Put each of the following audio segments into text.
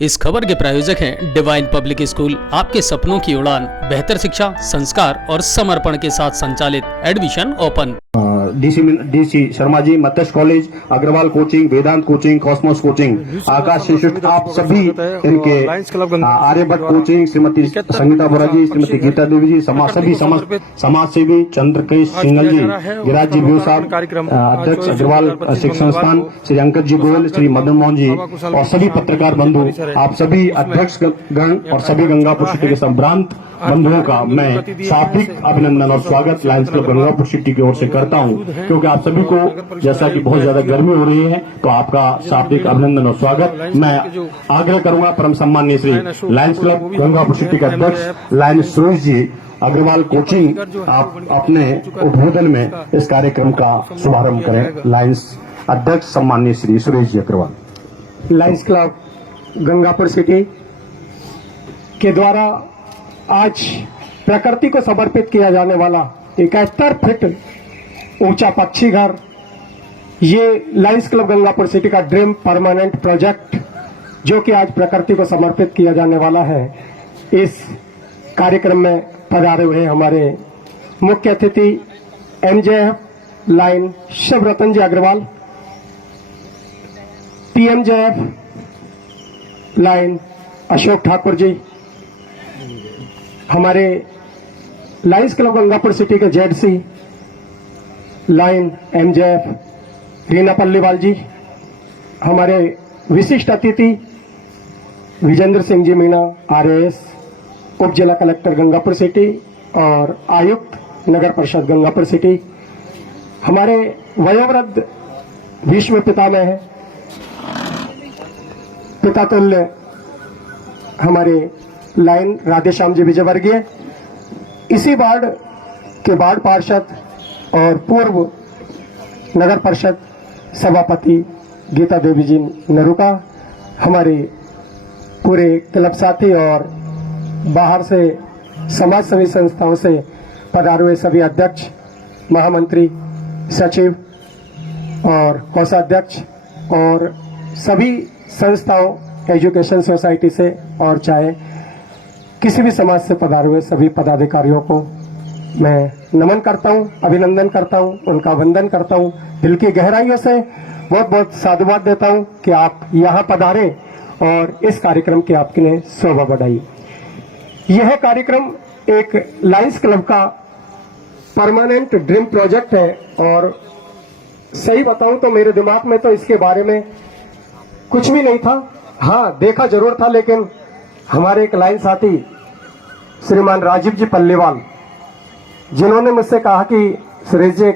इस खबर के प्रायोजक हैं डिवाइन पब्लिक स्कूल, आपके सपनों की उड़ान, बेहतर शिक्षा, संस्कार और समर्पण के साथ संचालित। Admission open. DC Sharma ji, मत्स्य कॉलेज, अग्रवाल कोचिंग, वेदांत कोचिंग, कॉस्मोस कोचिंग, आकाश इंस्टीट्यूट, आप सभी इनके आर्यभट्ट कोचिंग, श्रीमती संगीता बोरा जी, श्रीमती गीता देवी जी, सभी समाज सेवी चंद्रकेश सिंगल जी, गिराज जी व्यू साहब, अध्यक्ष अग्रवाल शिक्षण संस्थान, श्री अंकित जी गोयल, श्री मदन मोहन जी और सभी पत्रकार बंधु, आप सभी अध्यक्ष गण और सभी गंगापुर सिटी के संभ्रांत बंधुओं का मैं शाब्दिक अभिनंदन और स्वागत लायंस क्लब गंगापुर सिटी की ओर से करता हूं, क्योंकि आप सभी को जैसा कि बहुत ज्यादा गर्मी हो रही है तो आपका शाब्दिक अभिनंदन और स्वागत। मैं आग्रह करूंगा परम सम्माननीय Shri Lions club Gangapur city के अध्यक्ष लायंस सुरेश जी अग्रवाल कोचिंग, आप अपने उद्बोधन में इस कार्यक्रम का शुभारंभ करें। लायंस अध्यक्ष सम्माननीय Shri Suresh ji Agarwal. Lions club Gangapur city के द्वारा आज प्रकृति को समर्पित किया जाने वाला 71 फीट ऊंचा पक्षी घर, ये लायंस क्लब गंगापुर सिटी का ड्रीम परमानेंट प्रोजेक्ट जो कि आज प्रकृति को समर्पित किया जाने वाला है। इस कार्यक्रम में पधारे हुए हमारे मुख्य अतिथि MJF Lion Shivratan ji Agarwal, PMJF Lion Ashok Thakur ji, हमारे लायंस क्लब गंगापुर सिटी के ZC Lion MJF Reena Palliwal ji, हमारे विशिष्ट अतिथि विजेंद्र सिंह जी मीणा आरएएस, उप जिला कलेक्टर गंगापुर सिटी और आयुक्त नगर परिषद गंगापुर सिटी, हमारे वयोवृद्ध भीष्म पितामह पितातुल्य हमारे लाइन राधेश्याम जी विजयवर्गीय, इसी वार्ड के वार्ड पार्षद और पूर्व नगर परिषद सभापति गीता देवी जी नरुका, हमारे पूरे क्लब साथी और बाहर से समाज सेवी संस्थाओं से पधारे हुए सभी अध्यक्ष, महामंत्री, सचिव और कोषाध्यक्ष और सभी संस्थाओं, एजुकेशन सोसाइटी से और चाहे किसी भी समाज से पधारे हुए सभी पदाधिकारियों को मैं नमन करता हूं, अभिनंदन करता हूं, उनका वंदन करता हूं, दिल की गहराइयों से बहुत बहुत साधुवाद देता हूं कि आप यहां पधारे और इस कार्यक्रम की आपने शोभा बढ़ाई। यह कार्यक्रम एक लायंस क्लब का परमानेंट ड्रीम प्रोजेक्ट है और सही बताऊं तो मेरे दिमाग में तो इसके बारे में कुछ भी नहीं था। हाँ, देखा जरूर था, लेकिन हमारे एक लाइन साथी श्रीमान राजीव जी पल्लीवाल, जिन्होंने मुझसे कहा कि सुरेश जी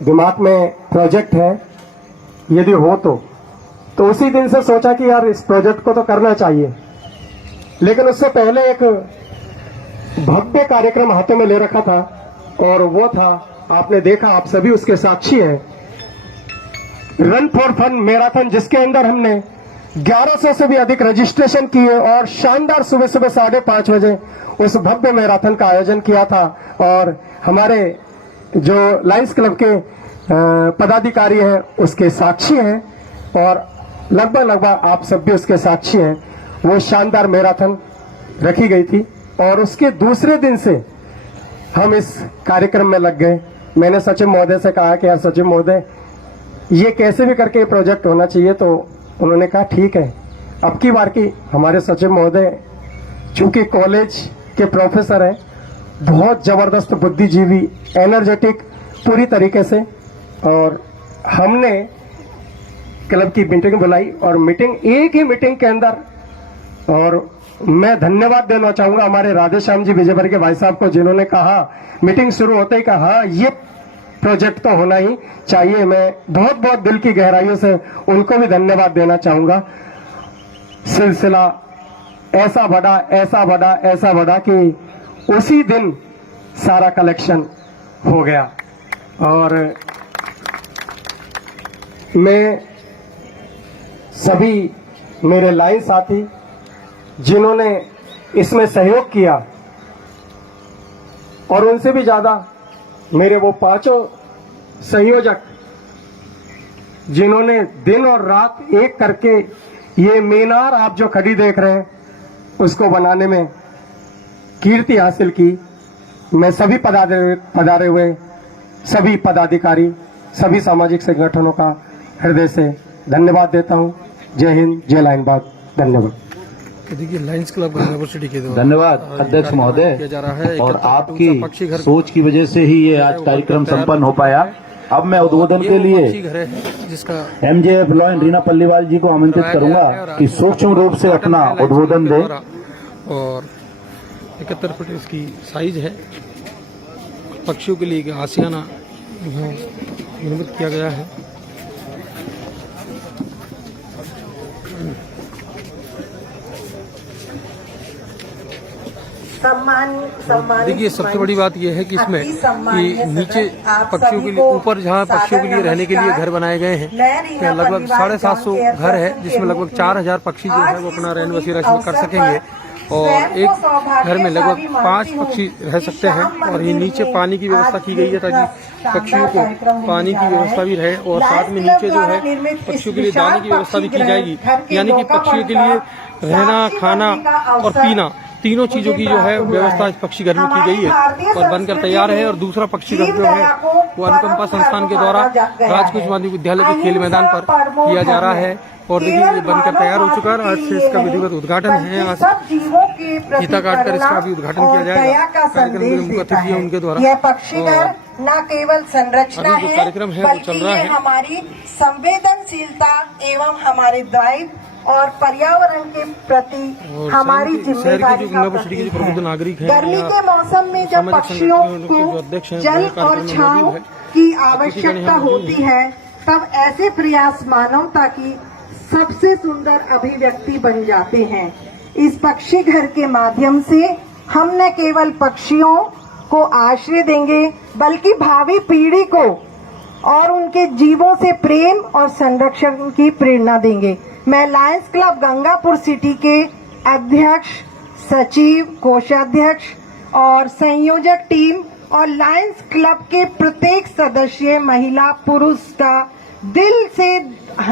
दिमाग में प्रोजेक्ट है, यदि हो तो उसी दिन से सोचा कि यार इस प्रोजेक्ट को तो करना चाहिए। लेकिन उससे पहले एक भव्य कार्यक्रम हाथों में ले रखा था और वो था, आपने देखा, आप सभी उसके साक्षी हैं, रन फॉर फन मैराथन, जिसके अंदर हमने 1100 से भी अधिक रजिस्ट्रेशन किए और शानदार सुबह सुबह 5:30 बजे उस भव्य मैराथन का आयोजन किया था। और हमारे जो लायंस क्लब के पदाधिकारी हैं उसके साक्षी हैं और लगभग आप सब भी उसके साक्षी हैं। वो शानदार मैराथन रखी गई थी और उसके दूसरे दिन से हम इस कार्यक्रम में लग गए। मैंने सचिव महोदय से कहा कि यार सचिव महोदय, ये कैसे भी करके प्रोजेक्ट होना चाहिए, तो उन्होंने कहा ठीक है। अब की बार की हमारे सचिव महोदय चूंकि कॉलेज के प्रोफेसर हैं, बहुत जबरदस्त बुद्धिजीवी, एनर्जेटिक पूरी तरीके से, और हमने क्लब की मीटिंग बुलाई और मीटिंग, एक ही मीटिंग के अंदर, और मैं धन्यवाद देना चाहूंगा हमारे राधेश्याम जी विजयवर्गीय भाई साहब को, जिन्होंने कहा मीटिंग शुरू होते ही कहा हाँ ये प्रोजेक्ट तो होना ही चाहिए। मैं बहुत बहुत दिल की गहराइयों से उनको भी धन्यवाद देना चाहूंगा। सिलसिला ऐसा बढ़ा कि उसी दिन सारा कलेक्शन हो गया। और मैं सभी मेरे लाइन साथी जिन्होंने इसमें सहयोग किया, और उनसे भी ज्यादा मेरे वो 5 संयोजक जिन्होंने दिन और रात एक करके ये मीनार आप जो खड़ी देख रहे हैं उसको बनाने में कीर्ति हासिल की। मैं सभी पधारे हुए सभी पदाधिकारी, सभी सामाजिक संगठनों का हृदय से धन्यवाद देता हूं। जय हिंद, जय लाइन बाग। धन्यवाद। देखिए लायंस क्लब गंगापुर सिटी के द्वारा धन्यवाद अध्यक्ष महोदय। किया जा रहा है और पक्षी आपकी घर सोच की वजह से ही ये आज कार्यक्रम संपन्न हो पाया। अब मैं उद्बोधन के लिए पक्षी घर है जिसका MJF लॉयन रीना पल्लीवाल जी को आमंत्रित करूंगा कि सूक्ष्म रूप से अपना उद्बोधन दें। और 71 फुट इसकी साइज है। पक्षियों के लिए एक आशियाना यहाँ निर्मित किया गया है। देखिए सबसे बड़ी बात यह है कि इसमें कि नीचे पक्षियों के लिए, ऊपर जहाँ पक्षियों के लिए रहने के लिए घर बनाए गए हैं, लगभग 750 घर है जिसमें लगभग 4000 पक्षी जो है वो अपना रैन बसेरा इसमें कर सकेंगे। और एक घर में लगभग 5 पक्षी रह सकते हैं। और ये नीचे पानी की व्यवस्था की गई है ताकि पक्षियों को पानी की व्यवस्था भी रहे। और साथ में नीचे जो है पक्षियों के लिए दाने की व्यवस्था भी की जाएगी, यानी कि पक्षियों के लिए रहना, खाना और पीना तीनों चीजों की जो है व्यवस्था इस पक्षी घर में की गई है और बनकर तैयार है। और दूसरा पक्षी घर जो है वो अनुकंपा संस्थान के द्वारा राजकुमार माध्यमिक विद्यालय के खेल मैदान पर किया जा रहा है। और देखिए ये बनकर तैयार हो चुका है। आज से इसका विधिवत उद्घाटन है। आज फीता काटकर इसका भी उद्घाटन किया जाएगा। कार्यक्रम के मुख्य अतिथि है उनके द्वारा। यह पक्षी घर न केवल संरचना अभी जो कार्यक्रम है वो चल रहा है, हमारी संवेदनशीलता एवं हमारे दायित्व और पर्यावरण के प्रति हमारी जिम्मेदारी का प्रतीक है। गर्मी के मौसम में जब पक्षियों को जल और छांव की आवश्यकता होती है तब ऐसे प्रयास मानवता की सबसे सुंदर अभिव्यक्ति बन जाते हैं। इस पक्षी घर के माध्यम से हम न केवल पक्षियों को आश्रय देंगे बल्कि भावी पीढ़ी को और उनके जीवों से प्रेम और संरक्षण की प्रेरणा देंगे। मैं लायंस क्लब गंगापुर सिटी के अध्यक्ष, सचिव, कोषाध्यक्ष और संयोजक टीम और लायंस क्लब के प्रत्येक सदस्य, महिला पुरुष का दिल से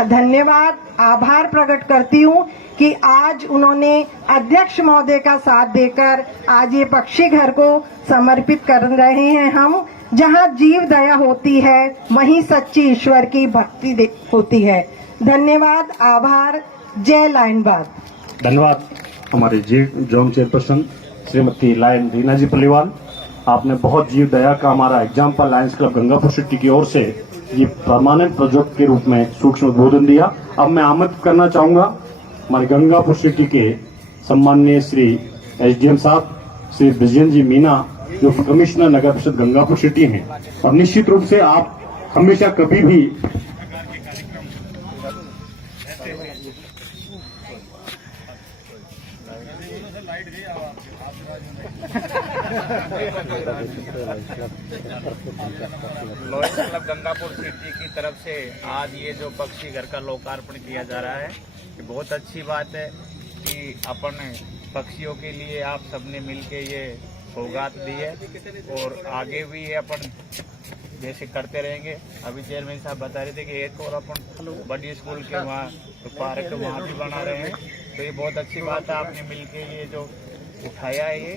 धन्यवाद, आभार प्रकट करती हूँ कि आज उन्होंने अध्यक्ष महोदय का साथ देकर आज ये पक्षी घर को समर्पित कर रहे हैं। हम जहाँ जीव दया होती है वहीं सच्ची ईश्वर की भक्ति होती है। धन्यवाद, आभार, जय लाइन बाग। धन्यवाद हमारे zone chairperson Shrimati Lion Reena ji Palliwal. आपने बहुत जीव दया का हमारा example Lions club Gangapur city की ओर से ये परमानेंट प्रोजेक्ट के रूप में सूक्ष्म उद्बोधन दिया। अब मैं आमंत्रित करना चाहूंगा हमारे गंगापुर सिटी के सम्माननीय श्री SDM साहब श्री विजयन जी मीना, जो कमिश्नर नगर परिषद गंगापुर सिटी हैं। और निश्चित रूप से आप हमेशा कभी भी लॉयंस क्लब गंगापुर सिटी की तरफ से आज ये जो पक्षी घर का लोकार्पण किया जा रहा है, ये बहुत अच्छी बात है कि अपन पक्षियों के लिए आप सबने मिलके ये सौगात दी है और आगे भी ये अपन जैसे करते रहेंगे। अभी चेयरमैन साहब बता रहे थे कि एक और अपन बड़ी स्कूल के वहाँ तो पार्क वहाँ भी बना रहे हैं, तो ये बहुत अच्छी बात है। आपने मिलके ये जो उठाया है ये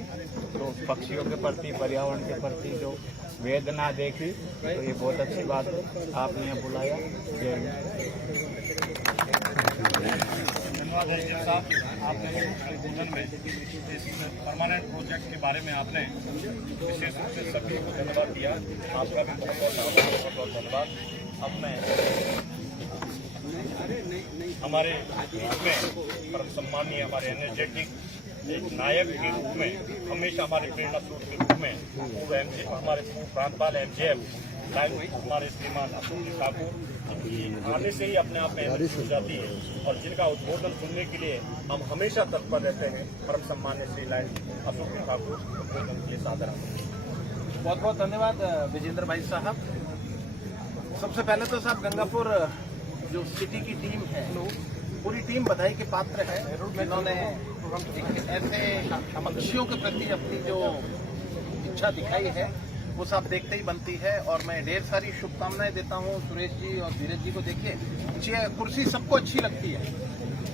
तो पक्षियों के प्रति, पर्यावरण के प्रति जो वेदना देखी, तो ये बहुत अच्छी बात है। आपने यहाँ बुलाया, धन्यवाद SDM साहब। आपने उद्बोधन में इस परमानेंट प्रोजेक्ट के बारे में आपने विशेष रूप से सभी को धन्यवाद दिया। आपका भी बहुत बहुत धन्यवाद। अब मैं हमारे रूप में परम सम्मानीय हमारे एनर्जेटिक एक नायक के रूप में, हमेशा हमारे प्रेरणा स्रोत के रूप में हमारे प्रांतपाल MJF हमारे श्रीमान अशोक ठाकुर आने से ही अपने आप में एनर्जी हो जाती है और जिनका उद्बोधन सुनने के लिए हम हमेशा तत्पर रहते हैं। परम सम्मान्य श्री लायन अशोक ठाकुर उद्बोधन के लिए सादर बहुत बहुत धन्यवाद विजेंद्र भाई साहब। सबसे पहले तो साहब गंगापुर जो सिटी की टीम है, पूरी टीम बधाई के पात्र है। इन्होंने ऐसे पक्षियों के प्रति अपनी जो इच्छा दिखाई है वो सब देखते ही बनती है और मैं ढेर सारी शुभकामनाएं देता हूं सुरेश जी और धीरज जी को। देखिए ये कुर्सी सबको अच्छी लगती है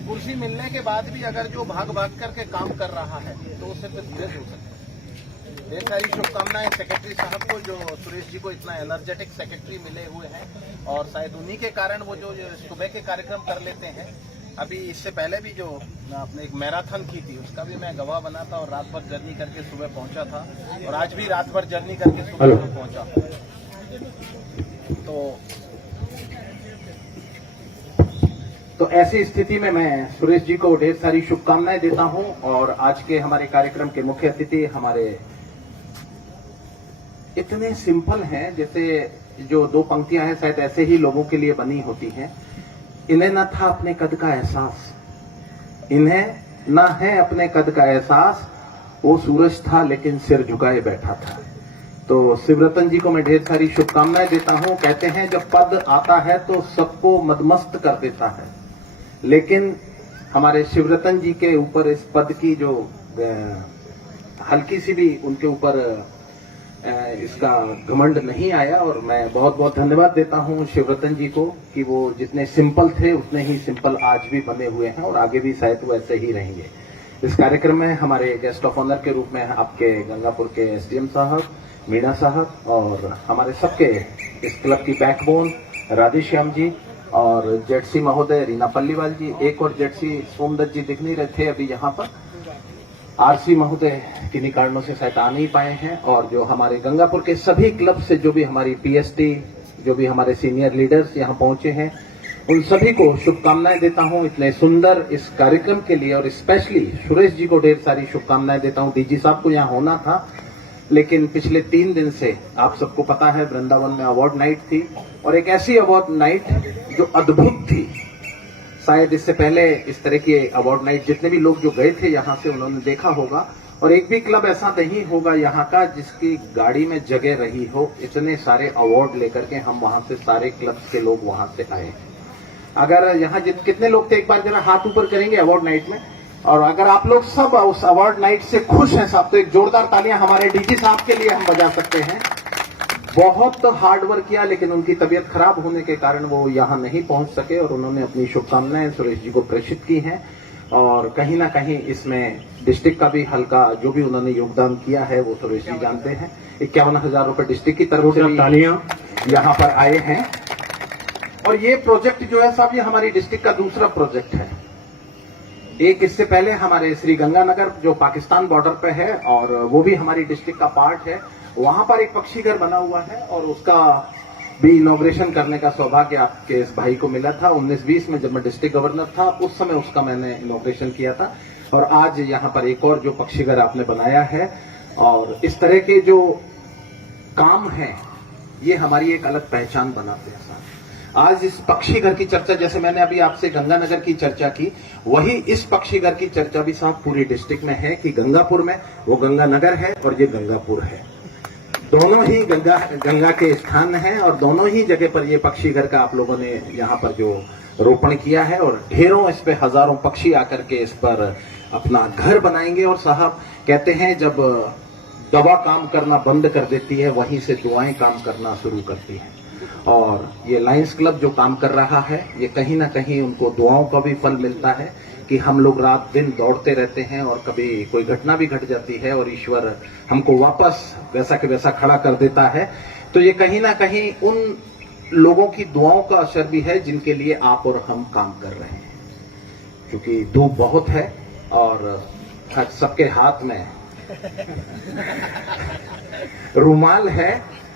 कुर्सी मिलने के बाद भी अगर जो भाग भाग करके काम कर रहा है तो वो सिर्फ धीरज हो सकता है। ढेर सारी शुभकामनाएं सेक्रेटरी साहब को, जो सुरेश जी को इतना एनर्जेटिक सेक्रेटरी मिले हुए हैं, और शायद उन्हीं के कारण वो जो सुबह के कार्यक्रम कर लेते हैं। अभी इससे पहले भी जो आपने एक मैराथन की थी उसका भी मैं गवाह बना था, और रात भर जर्नी करके सुबह पहुंचा था, और आज भी रात भर जर्नी करके सुबह पहुंचा। तो ऐसी स्थिति में मैं सुरेश जी को ढेर सारी शुभकामनाएं देता हूं। और आज के हमारे कार्यक्रम के मुख्य अतिथि हमारे इतने सिंपल हैं, जैसे जो दो पंक्तियां हैं शायद ऐसे ही लोगों के लिए बनी होती हैं। इन्हें न था अपने कद का एहसास, इन्हें न है अपने कद का एहसास, वो सूरज था लेकिन सिर झुकाए बैठा था। तो शिवरतन जी को मैं ढेर सारी शुभकामनाएं देता हूं। कहते हैं जब पद आता है तो सबको मदमस्त कर देता है, लेकिन हमारे शिवरतन जी के ऊपर इस पद की जो हल्की सी भी उनके ऊपर इसका घमंड नहीं आया। और मैं बहुत बहुत धन्यवाद देता हूं शिवरतन जी को कि वो जितने सिंपल थे उतने ही सिंपल आज भी बने हुए हैं, और आगे भी शायद वो ऐसे ही रहेंगे। इस कार्यक्रम में हमारे गेस्ट ऑफ ऑनर के रूप में आपके गंगापुर के एसडीएम साहब, मीणा साहब, और हमारे सबके इस क्लब की बैकबोन राधेश्याम जी, और जेडसी महोदय रीना पल्लीवाल जी, एक और जेडसी सोमदत्त जी दिख नहीं रहे थे अभी यहाँ पर, आरसी महोदय किन्हीं कारणों से शायद आ नहीं पाए हैं, और जो हमारे गंगापुर के सभी क्लब से जो भी हमारी पीएसटी, जो भी हमारे सीनियर लीडर्स यहाँ पहुंचे हैं, उन सभी को शुभकामनाएं देता हूं इतने सुंदर इस कार्यक्रम के लिए। और स्पेशली सुरेश जी को ढेर सारी शुभकामनाएं देता हूं। डीजी साहब को यहाँ होना था, लेकिन पिछले 3 दिन से आप सबको पता है वृंदावन में अवार्ड नाइट थी, और एक ऐसी अवार्ड नाइट जो अद्भुत थी। शायद इससे पहले इस तरह की अवार्ड नाइट जितने भी लोग जो गए थे यहाँ से उन्होंने देखा होगा, और एक भी क्लब ऐसा नहीं होगा यहाँ का जिसकी गाड़ी में जगह रही हो। इतने सारे अवार्ड लेकर के हम वहां से सारे क्लब्स के लोग वहां से आए। अगर यहाँ कितने लोग थे एक बार जरा हाथ ऊपर करेंगे अवार्ड नाइट में, और अगर आप लोग सब उस अवार्ड नाइट से खुश हैं साहब, तो एक जोरदार तालियां हमारे डीजी साहब के लिए हम बजा सकते हैं। बहुत हार्ड वर्क किया, लेकिन उनकी तबीयत खराब होने के कारण वो यहाँ नहीं पहुंच सके, और उन्होंने अपनी शुभकामनाएं सुरेश जी को प्रेषित की हैं। और कहीं ना कहीं इसमें डिस्ट्रिक्ट का भी हल्का जो भी उन्होंने योगदान किया है वो सुरेश जी जानते हैं। 51,000 रुपए डिस्ट्रिक्ट की तरफ से तालियां यहाँ पर आए हैं। और ये प्रोजेक्ट जो है साहब, ये हमारी डिस्ट्रिक्ट का दूसरा प्रोजेक्ट है। एक इससे पहले हमारे श्री गंगानगर जो पाकिस्तान बॉर्डर पे है, और वो भी हमारी डिस्ट्रिक्ट का पार्ट है, वहां पर एक पक्षी घर बना हुआ है, और उसका भी इनॉग्रेशन करने का सौभाग्य आपके इस भाई को मिला था 19-20 में, जब मैं डिस्ट्रिक्ट गवर्नर था उस समय उसका मैंने इनॉग्रेशन किया था। और आज यहाँ पर एक और जो पक्षी घर आपने बनाया है, और इस तरह के जो काम है ये हमारी एक अलग पहचान बनाते हैं साहब। आज इस पक्षी घर की चर्चा, जैसे मैंने अभी आपसे गंगानगर की चर्चा की, वही इस पक्षी घर की चर्चा भी साहब पूरी डिस्ट्रिक्ट में है कि गंगापुर में वो गंगानगर है और ये गंगापुर है। दोनों ही गंगा के स्थान हैं, और दोनों ही जगह पर ये पक्षी घर का आप लोगों ने यहाँ पर जो रोपण किया है, और ढेरों इस पे हजारों पक्षी आकर के इस पर अपना घर बनाएंगे। और साहब कहते हैं जब दवा काम करना बंद कर देती है, वहीं से दुआएं काम करना शुरू करती हैं। और ये लायंस क्लब जो काम कर रहा है, ये कहीं ना कहीं उनको दुआओं का भी फल मिलता है कि हम लोग रात दिन दौड़ते रहते हैं, और कभी कोई घटना भी घट जाती है और ईश्वर हमको वापस वैसा के वैसा खड़ा कर देता है। तो ये कहीं ना कहीं उन लोगों की दुआओं का असर भी है जिनके लिए आप और हम काम कर रहे हैं। क्योंकि धूप बहुत है और सबके हाथ में रुमाल है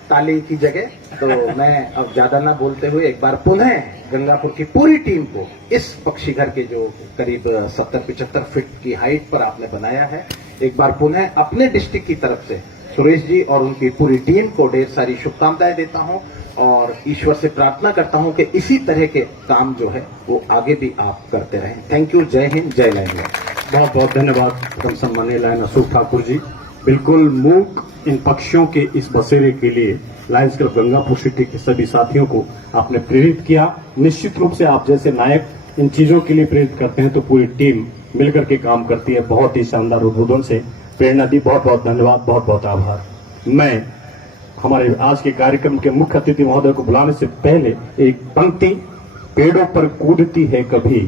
ताली की जगह। तो मैं अब ज्यादा ना बोलते हुए एक बार पुनः गंगापुर की पूरी टीम को इस पक्षी घर के जो करीब 70-75 फीट की हाइट पर आपने बनाया है, एक बार पुनः अपने डिस्ट्रिक्ट की तरफ से सुरेश जी और उनकी पूरी टीम को ढेर सारी शुभकामनाएं देता हूं, और ईश्वर से प्रार्थना करता हूं कि इसी तरह के काम जो है वो आगे भी आप करते रहें। Thank you. जय हिंद, जय लाइन। बहुत बहुत धन्यवाद परम सम्माननीय लायन अशोक ठाकुर जी। बिल्कुल मूक इन पक्षियों के इस बसेरे के लिए लायंस क्लब गंगापुर सिटी के सभी साथियों को आपने प्रेरित किया। निश्चित रूप से आप जैसे नायक इन चीजों के लिए प्रेरित करते हैं तो पूरी टीम मिलकर के काम करती है। बहुत ही शानदार उद्बोधन से प्रेरणा दी, बहुत बहुत धन्यवाद, बहुत बहुत आभार। मैं हमारे आज के कार्यक्रम के मुख्य अतिथि महोदय को बुलाने से पहले एक पंक्ति, पेड़ों पर कूदती है कभी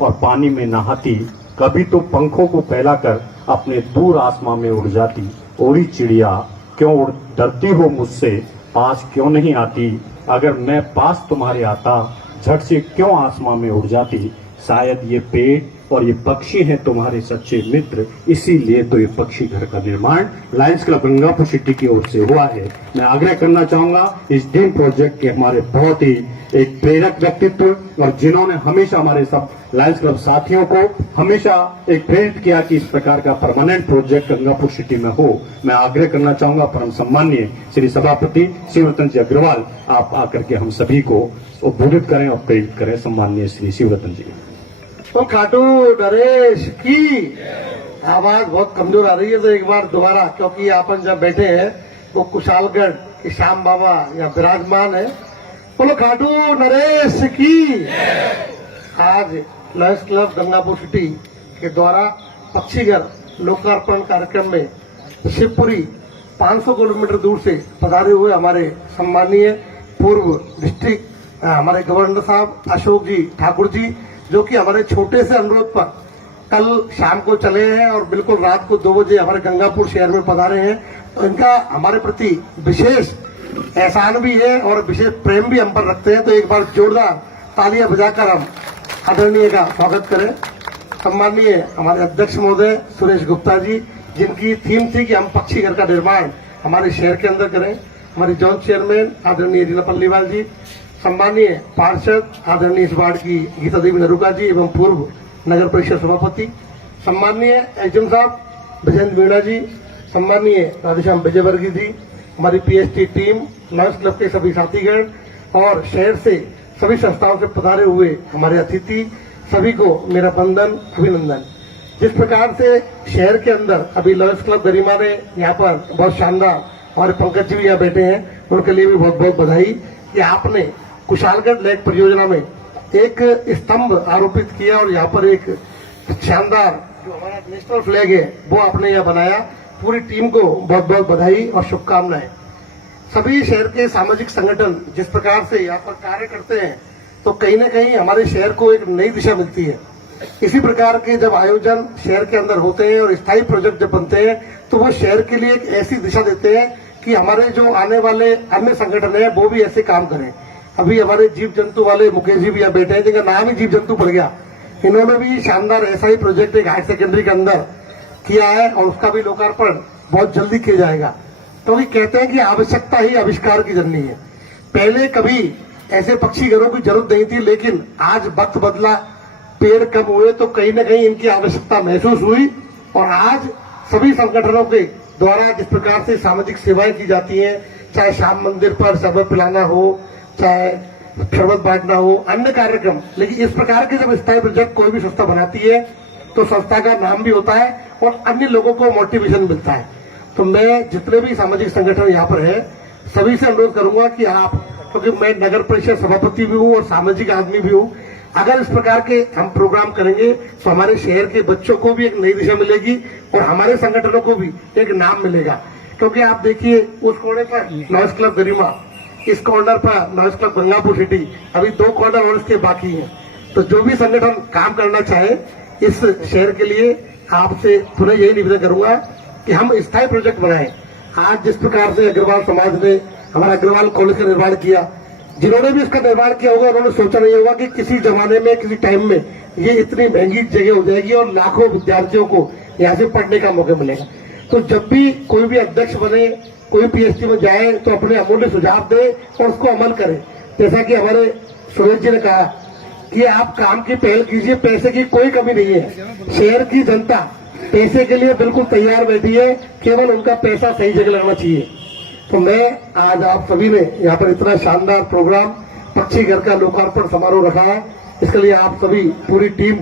और पानी में नहाती, कभी तो पंखों को फैलाकर अपने दूर आसमां में उड़ जाती। ओरी चिड़िया क्यों डरती हो मुझसे, पास क्यों नहीं आती, अगर मैं पास तुम्हारे आता, झट से क्यों आसमां में उड़ जाती। शायद ये पेड़ और ये पक्षी हैं तुम्हारे सच्चे मित्र, इसीलिए तो ये पक्षी घर का निर्माण लायंस क्लब गंगापुर सिटी की ओर से हुआ है। मैं आग्रह करना चाहूंगा इस ड्रीम प्रोजेक्ट के हमारे बहुत ही एक प्रेरक व्यक्तित्व और जिन्होंने हमेशा हमारे सब लायंस क्लब साथियों को हमेशा एक प्रेरित किया कि इस प्रकार का परमानेंट प्रोजेक्ट गंगापुर सिटी में हो। मैं आग्रह करना चाहूंगा परम सम्माननीय श्री सभापति शिवरतन जी अग्रवाल, आप आकर के हम सभी को उद्बोधित करें और प्रेरित करें। सम्माननीय श्री शिवरतन जी। तो खाटू नरेश की आवाज बहुत कमजोर आ रही है, तो एक बार दोबारा, क्योंकि अपन जब बैठे हैं वो कुशालगढ़ के श्याम बाबा या विराजमान है। बोलो खाटू नरेश की। आज लायंस क्लब गंगापुर सिटी के द्वारा पक्षीघर लोकार्पण कार्यक्रम में शिवपुरी 500 किलोमीटर दूर से पधारे हुए हमारे सम्मानीय पूर्व डिस्ट्रिक्ट हमारे गवर्नर साहब अशोक जी ठाकुर जी, जो कि हमारे छोटे से अनुरोध पर कल शाम को चले हैं और बिल्कुल रात को 2 बजे हमारे गंगापुर शहर में पधारे हैं। तो इनका हमारे प्रति विशेष एहसान भी है और विशेष प्रेम भी हम पर रखते हैं। तो एक बार जोरदार तालियां बजाकर हम आदरणीय का स्वागत करें। सम्माननीय हमारे अध्यक्ष महोदय सुरेश गुप्ता जी, जिनकी थीम थी कि हम पक्षी घर का निर्माण हमारे शहर के अंदर करें। हमारे जोन चेयरमैन आदरणीय रीना पल्लीवाल जी, सम्मानीय पार्षद आदरणीय इस वार्ड की गीता देवी नरुका जी एवं पूर्व नगर परिषद सभापति, सम्मानीय एचएम साहब विजेंद्र मीणा जी, सम्मानीय राधेश्याम विजयवर्गीय जी, हमारी पीएसटी टीम, लायंस क्लब के सभी साथीगण और शहर से सभी संस्थाओं से पधारे हुए हमारे अतिथि, सभी को मेरा वंदन अभिनंदन। जिस प्रकार से शहर के अंदर अभी लायंस क्लब गरिमा ने यहाँ पर बहुत शानदार, हमारे पंकज जी भी यहाँ बैठे हैं, उनके लिए भी बहुत बहुत बधाई कि आपने कुशालगढ़ लेक परियोजना में एक स्तंभ आरोपित किया और यहाँ पर एक शानदार जो हमारा नेशनल फ्लैग है वो आपने यहाँ बनाया। पूरी टीम को बहुत बहुत बधाई और शुभकामनाएं। सभी शहर के सामाजिक संगठन जिस प्रकार से यहाँ पर कार्य करते हैं, तो कहीं न कहीं हमारे शहर को एक नई दिशा मिलती है। इसी प्रकार के जब आयोजन शहर के अंदर होते हैं और स्थायी प्रोजेक्ट जब बनते हैं, तो वो शहर के लिए एक ऐसी दिशा देते हैं कि हमारे जो आने वाले अन्य संगठन है वो भी ऐसे काम करें। अभी हमारे जीव जंतु वाले मुकेश जी भी यहाँ बैठे हैं, जिनका नाम ही जीव जंतु पड़ गया। इन्होंने भी शानदार ऐसा ही प्रोजेक्ट एक हायर सेकेंडरी के अंदर किया है और उसका भी लोकार्पण बहुत जल्दी किया जाएगा। क्योंकि कहते हैं कि आवश्यकता ही आविष्कार की जननी है। पहले कभी ऐसे पक्षी घरों की जरूरत नहीं थी, लेकिन आज वक्त बदला, पेड़ कम हुए तो कहीं न कहीं इनकी आवश्यकता महसूस हुई और आज सभी संगठनों के द्वारा जिस प्रकार से सामाजिक सेवाएं की जाती हैं, चाहे शाम मंदिर पर शरबत पिलाना हो, चाहे शरबत बांटना हो, अन्य कार्यक्रम, लेकिन इस प्रकार के जब स्थायी प्रोजेक्ट कोई भी संस्था बनाती है तो संस्था का नाम भी होता है और अन्य लोगों को मोटिवेशन मिलता है। तो मैं जितने भी सामाजिक संगठन यहाँ पर है सभी से अनुरोध करूंगा कि आप, क्योंकि मैं नगर परिषद सभापति भी हूँ और सामाजिक आदमी भी हूँ, अगर इस प्रकार के हम प्रोग्राम करेंगे तो हमारे शहर के बच्चों को भी एक नई दिशा मिलेगी और हमारे संगठनों को भी एक नाम मिलेगा। क्योंकि आप देखिए उस कोने पर लायंस क्लब गरिमा, इस कॉर्नर पर लायंस क्लब गंगापुर सिटी, अभी 2 कॉर्नर और इसके बाकी हैं। तो जो भी संगठन काम करना चाहे इस शहर के लिए, आपसे पुनः यही निवेदन करूंगा कि हम स्थायी प्रोजेक्ट बनाएं। आज जिस प्रकार से अग्रवाल समाज ने हमारा अग्रवाल कॉलेज का निर्माण किया, जिन्होंने भी इसका निर्माण किया होगा उन्होंने सोचा नहीं होगा कि किसी जमाने में किसी टाइम में ये इतनी महंगी जगह हो जाएगी और लाखों विद्यार्थियों को यहाँ से पढ़ने का मौका मिलेगा। तो जब भी कोई भी अध्यक्ष बने, कोई पीएचडी में जाए तो अपने अमूल्य सुझाव दे और उसको अमल करे। जैसा कि हमारे सुरेश जी ने कहा कि आप काम की पहल कीजिए, पैसे की कोई कमी नहीं है। शहर की जनता पैसे के लिए बिल्कुल तैयार बैठी है, केवल उनका पैसा सही जगह लगना चाहिए। तो मैं आज आप सभी ने यहाँ पर इतना शानदार प्रोग्राम पक्षी घर का लोकार्पण समारोह रखा है, इसके लिए आप सभी पूरी टीम,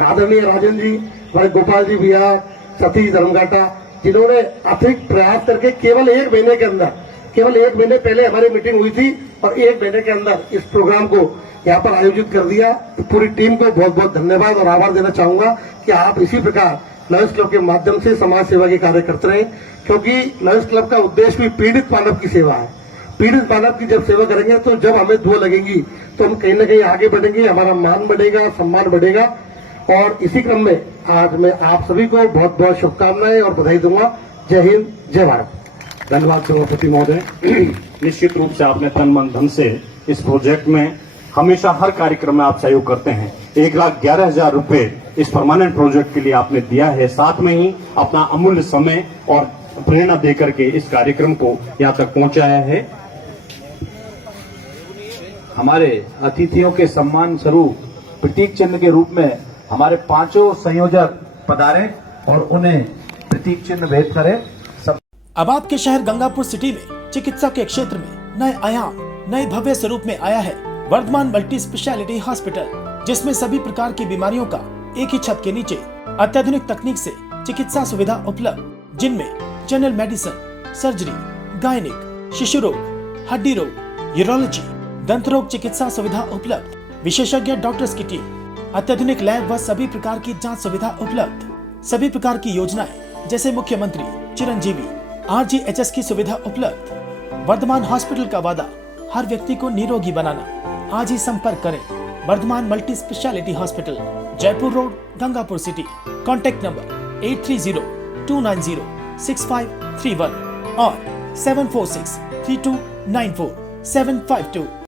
आदरणीय राजन जी, हमारे गोपाल जी भैया, सतीश धर्मघाटा, जिन्होंने अतिरिक्त प्रयास करके केवल 1 महीने के अंदर, केवल 1 महीने पहले हमारी मीटिंग हुई थी और 1 महीने के अंदर इस प्रोग्राम को यहाँ पर आयोजित कर दिया। पूरी टीम को बहुत बहुत धन्यवाद और आभार देना चाहूंगा कि आप इसी प्रकार लायंस क्लब के माध्यम से समाज सेवा के कार्य करते रहे, क्योंकि लायंस क्लब का उद्देश्य भी पीड़ित मानव की सेवा है। पीड़ित मानव की जब सेवा करेंगे तो जब हमें दुआ लगेगी तो हम कहीं ना कहीं आगे बढ़ेंगे, हमारा मान बढ़ेगा, सम्मान बढ़ेगा। और इसी क्रम में आज मैं आप सभी को बहुत बहुत शुभकामनाएं और बधाई दूंगा। जय हिंद, जय भारत। धन्यवाद सभापति महोदय। निश्चित रूप से आपने तन मन धन से इस प्रोजेक्ट में हमेशा हर कार्यक्रम में आप सहयोग करते हैं। 1,11,000 रुपए इस परमानेंट प्रोजेक्ट के लिए आपने दिया है, साथ में ही अपना अमूल्य समय और प्रेरणा देकर के इस कार्यक्रम को यहाँ तक पहुंचाया है। हमारे अतिथियों के सम्मान स्वरूप प्रतीक चिन्ह के रूप में हमारे 5 संयोजक पधारे और उन्हें प्रतीक चिन्ह भेंट करें। अब आपके शहर गंगापुर सिटी में चिकित्सा के क्षेत्र में नए आयाम, नए भव्य स्वरूप में आया है वर्धमान मल्टी स्पेशलिटी हॉस्पिटल, जिसमें सभी प्रकार की बीमारियों का एक ही छत के नीचे अत्याधुनिक तकनीक से चिकित्सा सुविधा उपलब्ध, जिनमें जनरल मेडिसिन, सर्जरी, गायनिक, शिशु रोग, हड्डी रोग, यूरोलॉजी, दंत रोग चिकित्सा सुविधा उपलब्ध, विशेषज्ञ डॉक्टर्स की टीम, अत्याधुनिक लैब व सभी प्रकार की जांच सुविधा उपलब्ध, सभी प्रकार की योजनाएं जैसे मुख्यमंत्री चिरंजीवी RGHS की सुविधा उपलब्ध। वर्धमान हॉस्पिटल का वादा हर व्यक्ति को निरोगी बनाना। आज ही संपर्क करें Vardhman multi speciality hospital, Jaipur road, Gangapur city. Contact number 8302906531 और 7463294752।